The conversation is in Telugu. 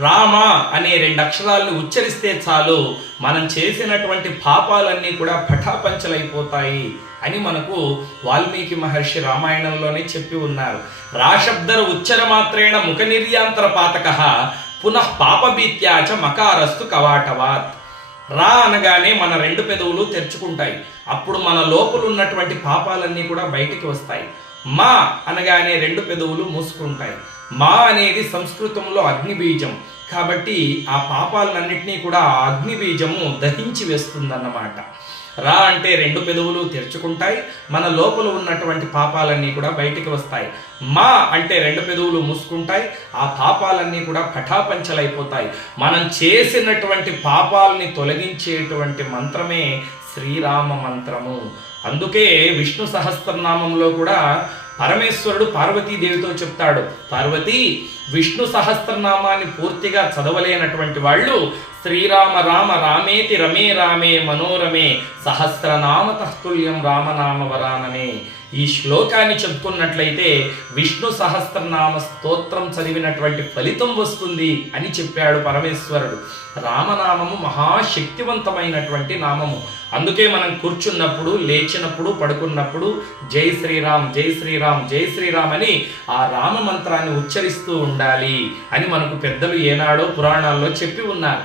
రామ అనే 2 అక్షరాలను ఉచ్చరిస్తే చాలు మనం చేసినటువంటి పాపాలన్నీ కూడా పటాపంచలైపోతాయి అని మనకు వాల్మీకి మహర్షి రామాయణంలోనే చెప్పి ఉన్నారు. రాశబ్దర ఉచ్చర మాత్రేణ ముఖ నిర్యాంతర పాతక పునః పాపభీత్యాచ మకారస్తు కవాటవాత్. రా అనగానే మన 2 పెదవులు తెరుచుకుంటాయి. అప్పుడు మన లోపల ఉన్నటువంటి పాపాలన్నీ కూడా బయటికి వస్తాయి. మా అనగానే 2 పెదవులు మూసుకుంటాయి. మా అనేది సంస్కృతంలో అగ్నిబీజం కాబట్టి ఆ పాపాలన్నింటినీ కూడా ఆ అగ్నిబీజము దహించి వేస్తుందన్నమాట. రా అంటే 2 పెదవులు తెరుచుకుంటాయి, మన లోపల ఉన్నటువంటి పాపాలన్నీ కూడా బయటికి వస్తాయి. మా అంటే 2 పెదవులు మూసుకుంటాయి, ఆ పాపాలన్నీ కూడా పటాపంచలైపోతాయి. మనం చేసినటువంటి పాపాలని తొలగించేటువంటి మంత్రమే శ్రీరామ మంత్రము. అందుకే విష్ణు సహస్రనామంలో కూడా పరమేశ్వరుడు పార్వతీదేవితో చెప్తాడు, పార్వతి, విష్ణు సహస్రనామాన్ని పూర్తిగా చదవలేనటువంటి వాళ్ళు శ్రీరామ రామ రామేతి రమే రామే మనోరమే సహస్రనామ తస్తుల్యం రామనామ వరాననే. ఈ శ్లోకాన్ని చెప్పుకున్నట్లయితే విష్ణు సహస్రనామ స్తోత్రం చదివినటువంటి ఫలితం వస్తుంది అని చెప్పాడు పరమేశ్వరుడు. రామనామము మహాశక్తివంతమైనటువంటి నామము. అందుకే మనం కూర్చున్నప్పుడు, లేచినప్పుడు, పడుకున్నప్పుడు జై శ్రీరామ్ జై శ్రీరామ్ జై శ్రీరామ్ అని ఆ రామ మంత్రాన్ని ఉచ్చరిస్తూ ఉండాలి అని మనకు పెద్దలు ఏనాడో పురాణాల్లో చెప్పి ఉన్నారు.